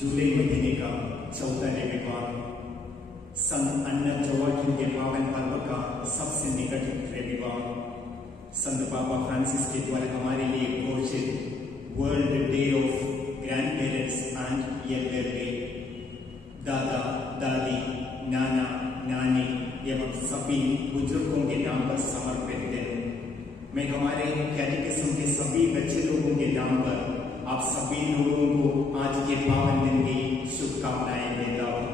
जुलाई महीने का 14 रविवार संत अन्ना जोआकिम के पावन पर्व का सबसे निकट रविवार संत पापा फ्रांसिस के द्वारा हमारे लिए घोषित world day of grand parents and Elder day. दादा दादी नाना नानी एवं सभी बुजुर्गों के नाम पर समर्पित दिन। मैं हमारे कैटेकिज्म के सभी बच्चे लोगों के नाम पर आप सभी लोगों को आज के पावन दिन की शुभकामनाएं देता हूँ।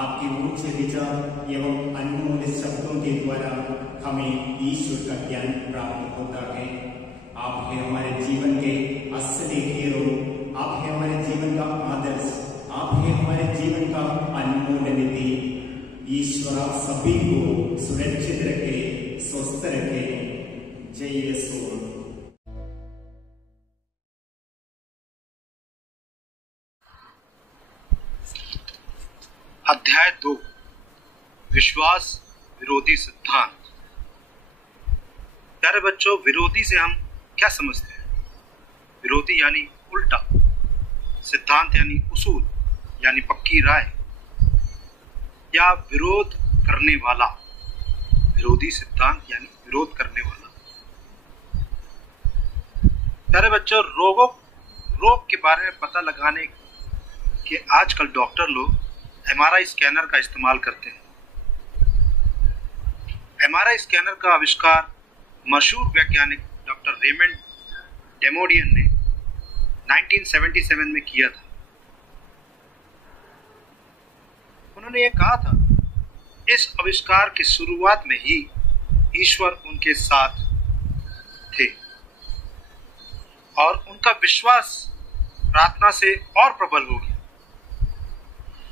आपके ऊंचे विचार एवं अनमोल शब्दों के द्वारा हमें ईश्वर का ज्ञान प्राप्त होता है। आप हैं हमारे जीवन के असली हीरो, आप हैं हमारे जीवन का आदर्श, आप हैं हमारे जीवन का अनमोल निधि। ईश्वर आप सभी को सुरक्षित रखे, स्वस्थ रखे। जय यीशु। अध्याय 2 विश्वास विरोधी सिद्धांत। प्यारे बच्चों, विरोधी से हम क्या समझते हैं? विरोधी यानी उल्टा, सिद्धांत यानी उसूल यानी पक्की राय, या विरोध करने वाला। विरोधी सिद्धांत यानी विरोध करने वाला। प्यारे बच्चों, रोग के बारे में पता लगाने के आजकल डॉक्टर लोग MRI स्कैनर का इस्तेमाल करते हैं। MRI स्कैनर का आविष्कार मशहूर वैज्ञानिक डॉक्टर रेमंड डेमोडियन ने 1977 में किया था। उन्होंने ये कहा था, इस आविष्कार की शुरुआत में ही ईश्वर उनके साथ थे और उनका विश्वास प्रार्थना से और प्रबल हो गया।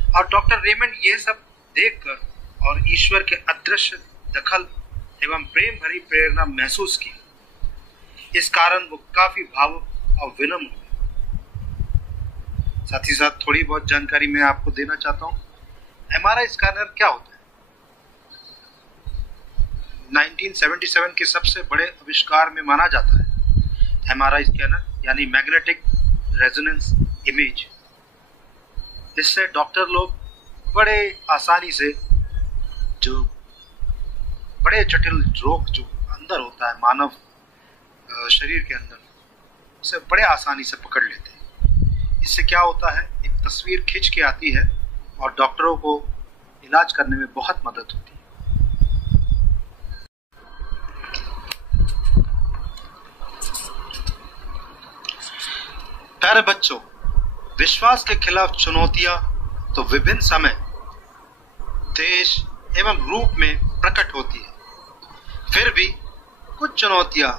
और डॉक्टर रेमंड ये सब देखकर और ईश्वर के अदृश्य दखल एवं प्रेम भरी प्रेरणा महसूस की। इस कारण वो काफी भावुक और विनम्र हुए। साथ ही साथ थोड़ी बहुत जानकारी मैं आपको देना चाहता हूँ। MRI स्कैनर क्या होता है? 1977 के सबसे बड़े आविष्कार में माना जाता है MRI स्कैनर यानी मैग्नेटिक रेजोनेंस इमेज। इससे डॉक्टर लोग बड़े आसानी से जो बड़े जटिल रोग जो अंदर होता है मानव शरीर के अंदर, उसे बड़े आसानी से पकड़ लेते हैं। इससे क्या होता है, एक तस्वीर खींच के आती है और डॉक्टरों को इलाज करने में बहुत मदद होती है। प्यारे बच्चों, विश्वास के खिलाफ चुनौतियां तो विभिन्न समय, देश एवं रूप में प्रकट होती है। फिर भी कुछ चुनौतियां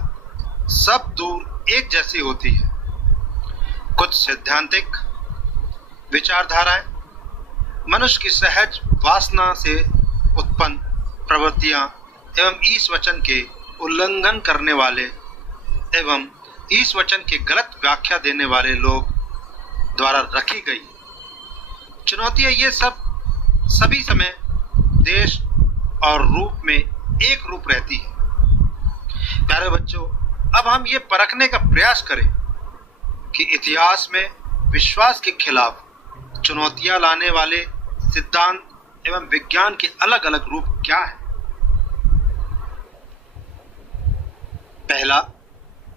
सब दूर एक जैसी होती है। कुछ सैद्धांतिक विचारधाराएं, मनुष्य की सहज वासना से उत्पन्न प्रवृत्तियां एवं ईश वचन के उल्लंघन करने वाले एवं ईश वचन की गलत व्याख्या देने वाले लोग द्वारा रखी गई चुनौतियां, ये सब सभी समय, देश और रूप में एक रूप रहती है। प्यारे बच्चों, अब हम ये परखने का प्रयास करें कि इतिहास में विश्वास के खिलाफ चुनौतियां लाने वाले सिद्धांत एवं विज्ञान के अलग अलग रूप क्या हैं। पहला,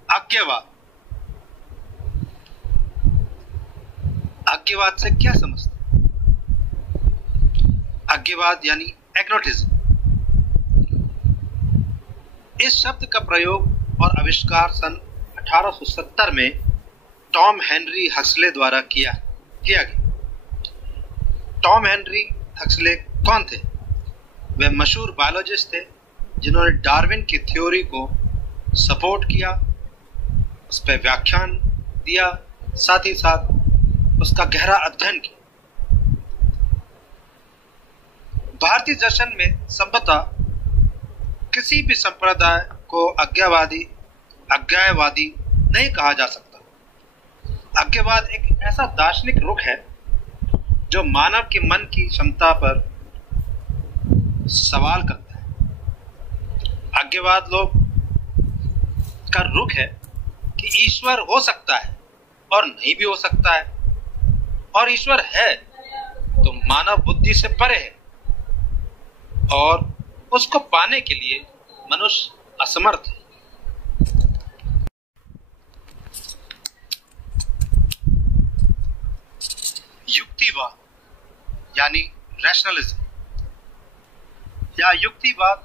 आज्ञावाद। आज्ञावाद से क्या समझते हैं? आज्ञावाद यानी एग्नोटिज्म। इस शब्द का प्रयोग और आविष्कार सन 1870 में टॉम हेनरी हक्सले द्वारा किया गया। टॉम हेनरी हक्सले कौन थे? वे मशहूर बायोलॉजिस्ट थे जिन्होंने डार्विन की थ्योरी को सपोर्ट किया, उस पर व्याख्यान दिया, साथ ही साथ उसका गहरा अध्ययन किया। भारतीय दर्शन में संभवतः किसी भी संप्रदाय को आज्ञावादी नहीं कहा जा सकता। आज्ञावाद एक ऐसा दार्शनिक रुख है जो मानव के मन की क्षमता पर सवाल करता है। आज्ञावाद लोग का रुख है कि ईश्वर हो सकता है और नहीं भी हो सकता है। और ईश्वर है तो मानव बुद्धि से परे है और उसको पाने के लिए मनुष्य असमर्थ है। युक्तिवाद यानी रैशनलिज्म या युक्तिवाद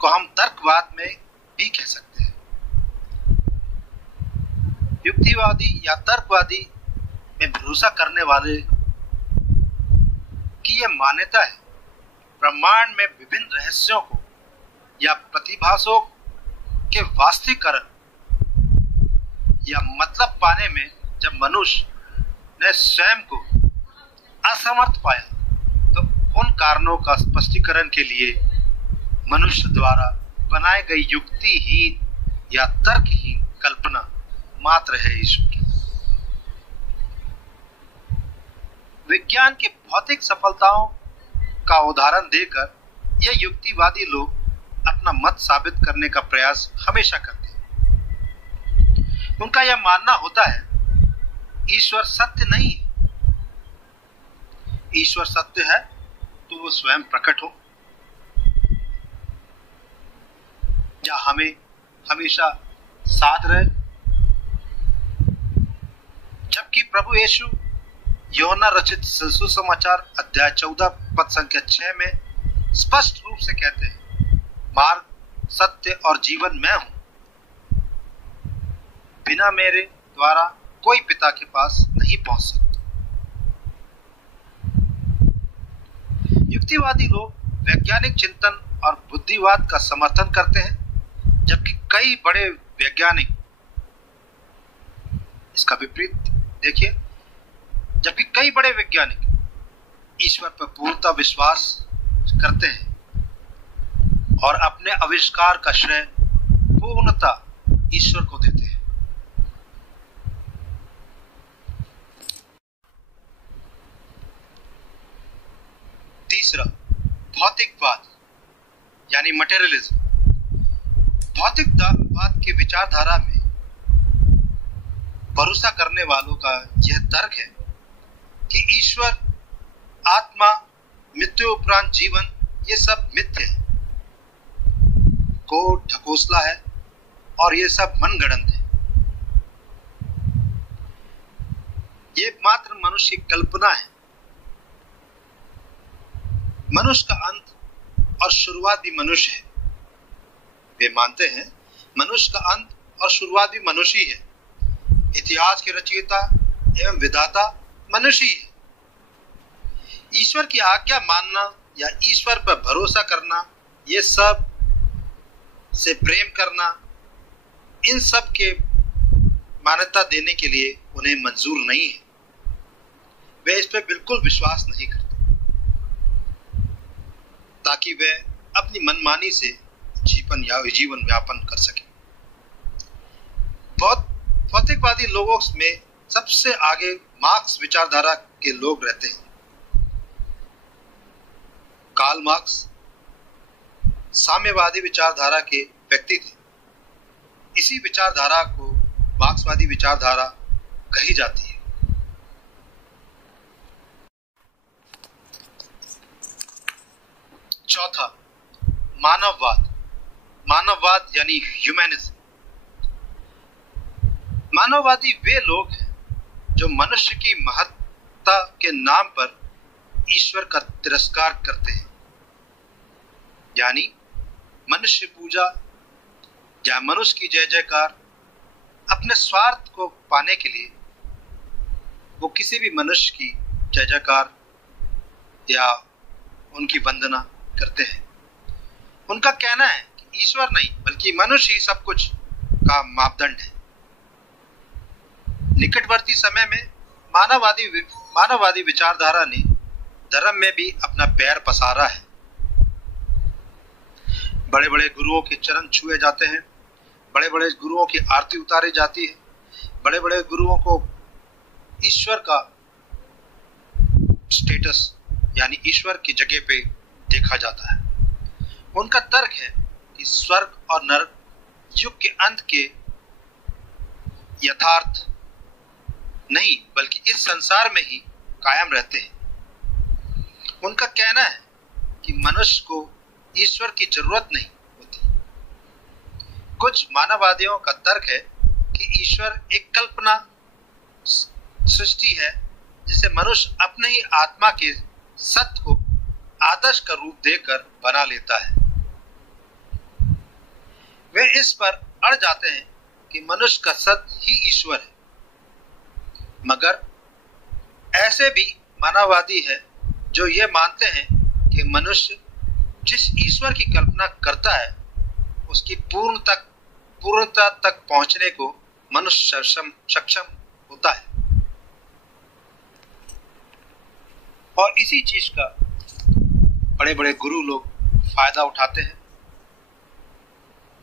को हम तर्कवाद में भी कह सकते हैं। युक्तिवादी या तर्कवादी में भरोसा करने वाले की यह मान्यता है ब्रह्मांड में विभिन्न रहस्यों को या प्रतिभासों के वास्तविकरण या मतलब पाने में जब मनुष्य ने स्वयं को असमर्थ पाया तो उन कारणों का स्पष्टीकरण के लिए मनुष्य द्वारा बनाए गई युक्तिहीन या तर्कहीन कल्पना मात्र है ईश्वर। विज्ञान की भौतिक सफलताओं का उदाहरण देकर ये युक्तिवादी लोग अपना मत साबित करने का प्रयास हमेशा करते हैं। उनका यह मानना होता है ईश्वर सत्य नहीं है। ईश्वर सत्य है तो वो स्वयं प्रकट हो या हमें हमेशा साथ रहे। जबकि प्रभु यीशु यूहन्ना रचित सुसमाचार अध्याय 14 पद संख्या 6 में स्पष्ट रूप से कहते हैं, मार्ग, सत्य और जीवन मैं हूं। बिना मेरे द्वारा कोई पिता के पास नहीं पहुंच सकता। युक्तिवादी लोग वैज्ञानिक चिंतन और बुद्धिवाद का समर्थन करते हैं, जबकि कई बड़े वैज्ञानिक इसका विपरीत देखिए, जबकि कई बड़े वैज्ञानिक ईश्वर पर पूर्णतः विश्वास करते हैं और अपने आविष्कार का श्रेय पूर्णतः ईश्वर को देते हैं। तीसरा, भौतिकवाद यानी मटेरियलिज्म। भौतिकवाद की विचारधारा में भरोसा करने वालों का यह तर्क है कि ईश्वर, आत्मा, मृत्यु उपरांत जीवन ये सब मिथ्य है, कोड ढकोसला है और ये सब मनगढ़ंत है। ये मात्र मनुष्य की कल्पना है। मनुष्य का अंत और शुरुआत भी मनुष्य है। वे मानते हैं मनुष्य का अंत और शुरुआत भी मनुष्य ही है। इतिहास के रचयिता एवं विधाता मनुष्य ही है। ईश्वर की आज्ञा मानना या ईश्वर पर भरोसा करना, ये सब से प्रेम करना, इन सब के मान्यता देने के लिए उन्हें मंजूर नहीं है। वे इस पर बिल्कुल विश्वास नहीं करते ताकि वे अपनी मनमानी से जीवन व्यापन कर सके। भौतिकवादी लोगों में सबसे आगे मार्क्स विचारधारा के लोग रहते हैं। कार्ल मार्क्स साम्यवादी विचारधारा के व्यक्ति थे। इसी विचारधारा को मार्क्सवादी विचारधारा कही जाती है। चौथा, मानववाद। मानववाद यानी ह्यूमैनिज्म। मानववादी वे लोग हैं जो मनुष्य की महत्ता के नाम पर ईश्वर का तिरस्कार करते हैं, यानी मनुष्य पूजा या मनुष्य की जय जयकार अपने स्वार्थ को पाने के लिए वो किसी भी मनुष्य की जय जयकार या उनकी वंदना करते हैं। उनका कहना है कि ईश्वर नहीं बल्कि मनुष्य ही सब कुछ का मापदंड है। निकटवर्ती समय में मानववादी विचारधारा ने धर्म में भी अपना पैर पसारा है। बड़े बड़े गुरुओं के चरण छुए जाते हैं, बड़े बड़े गुरुओं की आरती उतारी जाती है, बड़े बड़े गुरुओं को ईश्वर का स्टेटस यानी ईश्वर की जगह पे देखा जाता है। उनका तर्क है कि स्वर्ग और नरक युग के अंत के यथार्थ नहीं बल्कि इस संसार में ही कायम रहते हैं। उनका कहना है कि मनुष्य को ईश्वर की जरूरत नहीं होती। कुछ मानववादियों का तर्क है कि ईश्वर एक कल्पना सृष्टि है जिसे मनुष्य अपने ही आत्मा के सत्य को आदर्श का रूप देकर बना लेता है। वे इस पर अड़ जाते हैं कि मनुष्य का सत्य ही ईश्वर है, मगर ऐसे भी मानववादी है जो ये मानते हैं कि मनुष्य जिस ईश्वर की कल्पना करता है उसकी पूर्णता तक पहुंचने को मनुष्य सक्षम होता है। और इसी चीज का बड़े बड़े गुरु लोग फायदा उठाते हैं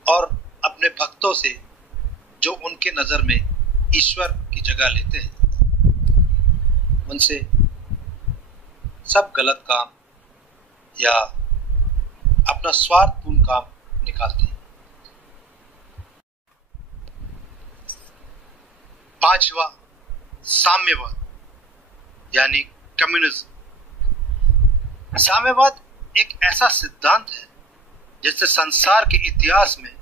और अपने भक्तों से जो उनके नजर में ईश्वर की जगह लेते हैं उनसे सब गलत काम या अपना स्वार्थपूर्ण काम निकालते हैं। पांचवा, साम्यवाद यानी कम्युनिज्म। साम्यवाद एक ऐसा सिद्धांत है जिससे संसार के इतिहास में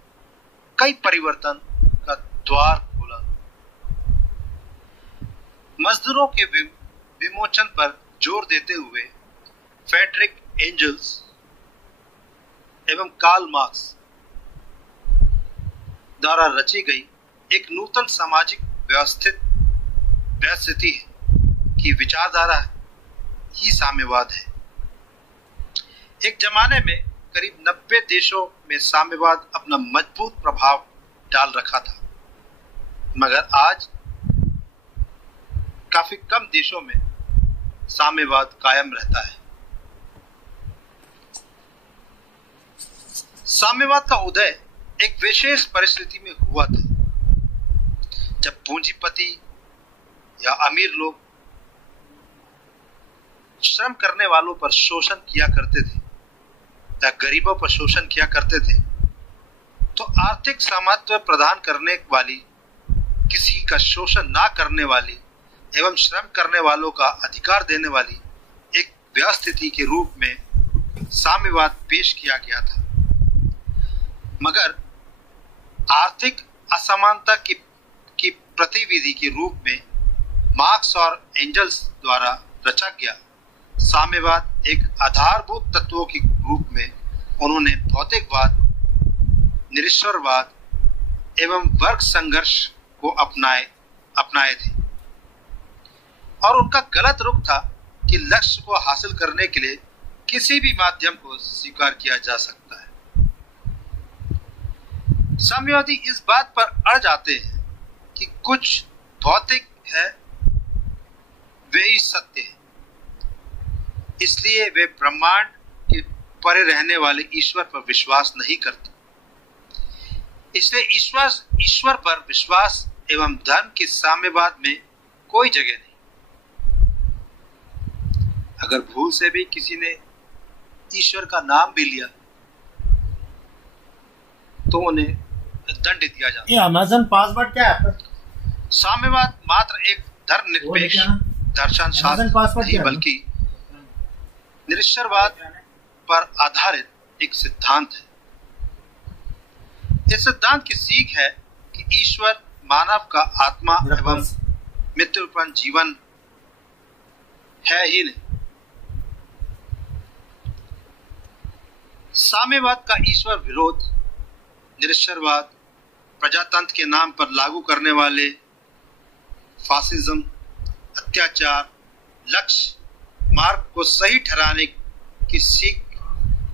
कई परिवर्तन का द्वार खोला। मजदूरों के विमोचन पर जोर देते हुए फ्रेडरिक एंजल्स एवं कार्ल मार्क्स द्वारा रची गई एक नूतन सामाजिक व्यवस्थिति की विचारधारा ही साम्यवाद है। एक जमाने में करीब 90 देशों में साम्यवाद अपना मजबूत प्रभाव डाल रखा था, मगर आज काफी कम देशों में साम्यवाद कायम रहता है। साम्यवाद का उदय एक विशेष परिस्थिति में हुआ था जब पूंजीपति या अमीर लोग श्रम करने वालों पर शोषण किया करते थे या गरीबों पर शोषण किया करते थे, तो आर्थिक सामर्थ्य प्रदान करने वाली, किसी का शोषण ना करने वाली एवं श्रम करने वालों का अधिकार देने वाली एक व्यवस्थिति के रूप में साम्यवाद पेश किया गया था। मगर आर्थिक असमानता की प्रतिविधि के रूप में मार्क्स और एंजल्स द्वारा रचा गया साम्यवाद एक आधारभूत तत्वों के रूप में उन्होंने भौतिकवाद, निरीश्वरवाद एवं वर्ग संघर्ष को अपनाए थे। और उनका गलत रुख था कि लक्ष्य को हासिल करने के लिए किसी भी माध्यम को स्वीकार किया जा सकता है। साम्यवादी इस बात पर अड़ जाते हैं कि कुछ भौतिक है वे ही सत्य है, इसलिए वे ब्रह्मांड के परे रहने वाले ईश्वर पर विश्वास नहीं करते। इसलिए ईश्वर पर विश्वास एवं धर्म के साम्यवाद में कोई जगह नहीं। अगर भूल से भी किसी ने ईश्वर का नाम भी लिया तो उन्हें दंड दिया जाता है। ये अमेज़न पासवर्ड क्या है? साम्यवाद मात्र एक धर्मनिरपेक्ष दर्शन शास्त्र नहीं बल्कि निरीश्वरवाद पर आधारित एक सिद्धांत है। इस सिद्धांत की सीख है कि ईश्वर मानव का आत्मा एवं मृत्युपन जीवन है ही नहीं। साम्यवाद का ईश्वर विरोध, निरीश्वरवाद, प्रजातंत्र के नाम पर लागू करने वाले फासिज्म, अत्याचार, लक्ष्य मार्ग को सही ठहराने की सीख,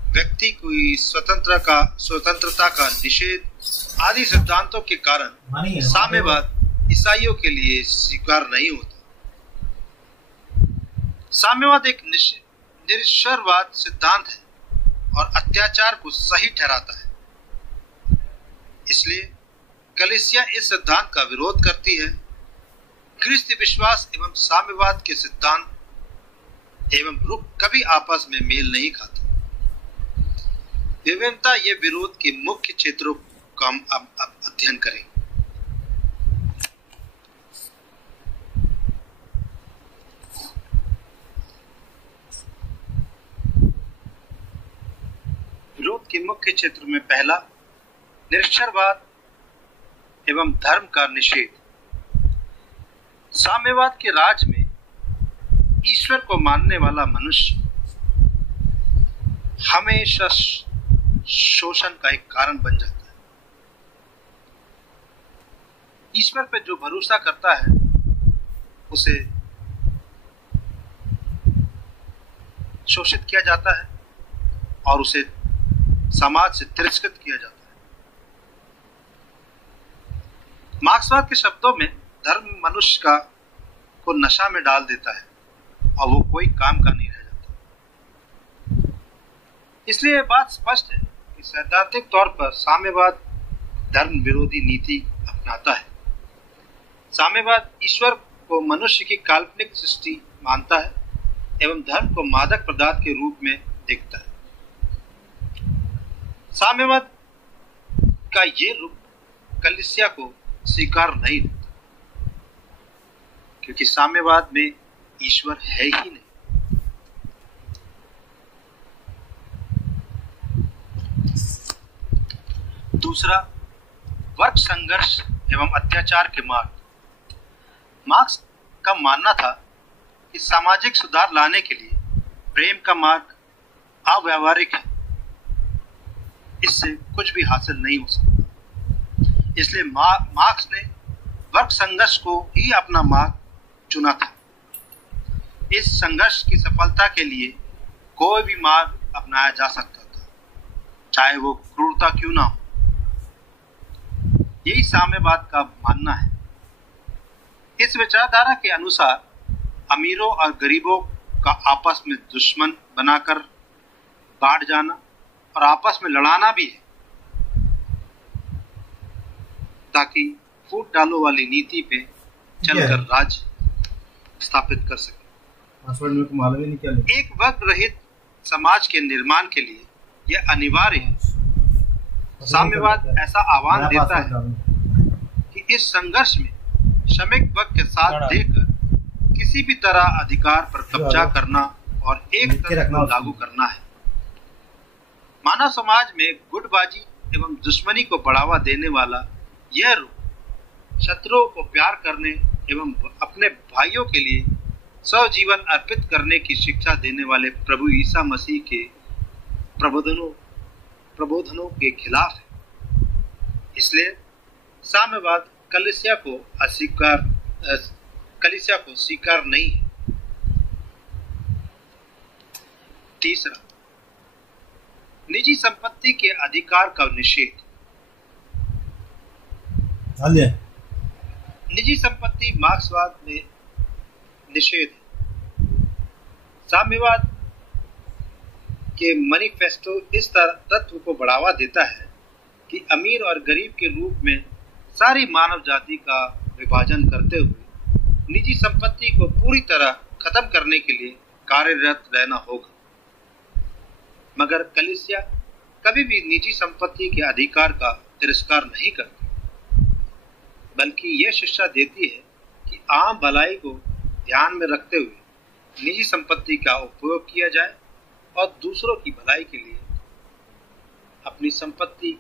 व्यक्ति की स्वतंत्रता का निषेध आदि सिद्धांतों के कारण साम्यवाद ईसाइयों के लिए स्वीकार नहीं होता। साम्यवाद एक निरीश्वरवाद सिद्धांत है और अत्याचार को सही ठहराता है। इसलिए कलीसिया इस सिद्धांत का विरोध करती है। ख्रिस्ती विश्वास एवं साम्यवाद के सिद्धांत एवं रुख कभी आपस में मेल नहीं खाते। विभिन्नता ये विरोध के मुख्य क्षेत्रों का हम अब अध्ययन करेंगे। मुख्य क्षेत्र में पहला निरक्षरवाद एवं धर्म का निषेध। साम्यवाद के राज में ईश्वर को मानने वाला मनुष्य हमेशा शोषण का एक कारण बन जाता है। ईश्वर पर जो भरोसा करता है उसे शोषित किया जाता है और उसे समाज से तिरस्कृत किया जाता है। मार्क्सवाद के शब्दों में धर्म मनुष्य को नशा में डाल देता है और वो कोई काम का नहीं रह जाता। इसलिए यह बात स्पष्ट है कि सैद्धांतिक तौर पर साम्यवाद धर्म विरोधी नीति अपनाता है। साम्यवाद ईश्वर को मनुष्य की काल्पनिक सृष्टि मानता है एवं धर्म को मादक पदार्थ के रूप में देखता है। साम्यवाद का ये रूप कलीसिया को स्वीकार नहीं होता, क्योंकि साम्यवाद में ईश्वर है ही नहीं। दूसरा, वर्ग संघर्ष एवं अत्याचार के मार्ग। मार्क्स का मानना था कि सामाजिक सुधार लाने के लिए प्रेम का मार्ग अव्यावहारिक है, इससे कुछ भी हासिल नहीं हो सकता। इसलिए मार्क्स ने वर्ग संघर्ष को ही अपना मार्ग चुना था। इस संघर्ष की सफलता के लिए कोई भी मार्ग अपनाया जा सकता था, चाहे वो क्रूरता क्यों ना हो। यही साम्यवाद का मानना है। इस विचारधारा के अनुसार अमीरों और गरीबों का आपस में दुश्मन बनाकर बांट जाना और आपस में लड़ाना भी है, ताकि फूट डालो वाली नीति पे चलकर राज स्थापित कर सके। एक वर्ग रहित समाज के निर्माण के लिए यह अनिवार्य है। साम्यवाद ऐसा आह्वान देता है कि इस संघर्ष में श्रमिक वर्ग के साथ देकर किसी भी तरह अधिकार पर कब्जा करना और एक तंत्र को लागू करना है। मानव समाज में गुटबाजी एवं दुश्मनी को बढ़ावा देने वाला यह रूप शत्रुओं को प्यार करने एवं अपने भाइयों के लिए स्वजीवन अर्पित करने की शिक्षा देने वाले प्रभु ईसा मसीह के प्रबोधनों के खिलाफ है। इसलिए साम्यवाद कलीसिया को स्वीकार नहीं है। तीसरा, निजी संपत्ति के अधिकार का निषेध। निजी संपत्ति मार्क्सवाद में निषेध है। साम्यवाद के मैनिफेस्टो इस तत्व को बढ़ावा देता है कि अमीर और गरीब के रूप में सारी मानव जाति का विभाजन करते हुए निजी संपत्ति को पूरी तरह खत्म करने के लिए कार्यरत रहना होगा। मगर कलीसिया कभी भी निजी संपत्ति के अधिकार का तिरस्कार नहीं करती, बल्कि यह शिक्षा देती है कि आम भलाई को ध्यान में रखते हुए निजी संपत्ति का उपयोग किया जाए और दूसरों की भलाई के लिए अपनी संपत्ति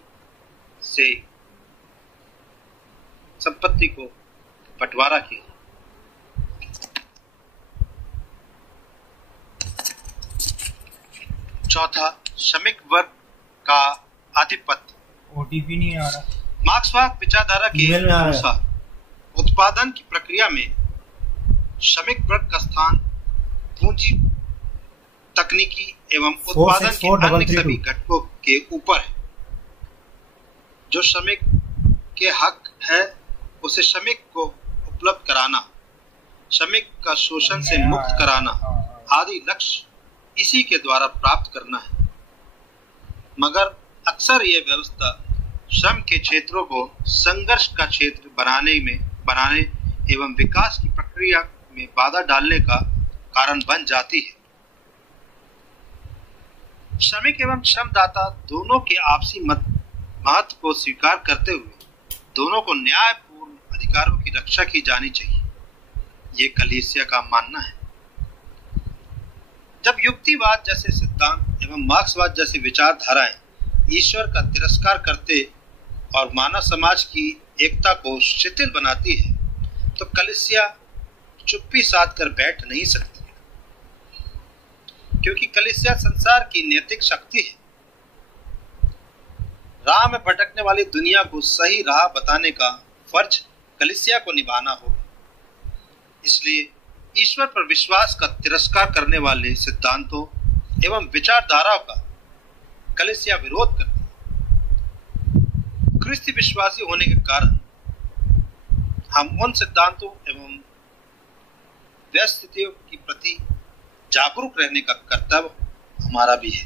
को बंटवारा किया। चौथा, श्रमिक वर्ग का आधिपत्य। ओटीपी नहीं आ रहा। मार्क्सवाद विचारधारा के अनुसार उत्पादन की प्रक्रिया में श्रमिक वर्ग का स्थान पूंजी, तकनीकी एवं उत्पादन के अन्य सभी घटकों के ऊपर है। जो श्रमिक के हक है उसे श्रमिक को उपलब्ध कराना, श्रमिक का शोषण से मुक्त कराना आदि लक्ष्य इसी के द्वारा प्राप्त करना है। मगर अक्सर यह व्यवस्था श्रम के क्षेत्रों को संघर्ष का क्षेत्र बनाने एवं विकास की प्रक्रिया में बाधा डालने का कारण बन जाती है। श्रमिक एवं श्रमदाता दोनों के आपसी महत्व को स्वीकार करते हुए दोनों को न्यायपूर्ण अधिकारों की रक्षा की जानी चाहिए, ये कलीसिया का मानना है। जब युक्तिवाद जैसे सिद्धांत एवं मार्क्सवाद जैसी विचारधाराएं ईश्वर का तिरस्कार करते और मानव समाज की एकता को शिथिल बनाती है, तो कलीसिया चुप्पी साध कर बैठ नहीं सकती, क्योंकि कलीसिया संसार की नैतिक शक्ति है। राह में भटकने वाली दुनिया को सही राह बताने का फर्ज कलीसिया को निभाना होगा। इसलिए ईश्वर पर विश्वास का तिरस्कार करने वाले सिद्धांतों एवं विचारधाराओं का कलीसिया विरोध करती है। क्रिस्ती विश्वासी होने के कारण हम उन सिद्धांतों एवं व्यस्तियों के प्रति जागरूक रहने का कर्तव्य हमारा भी है।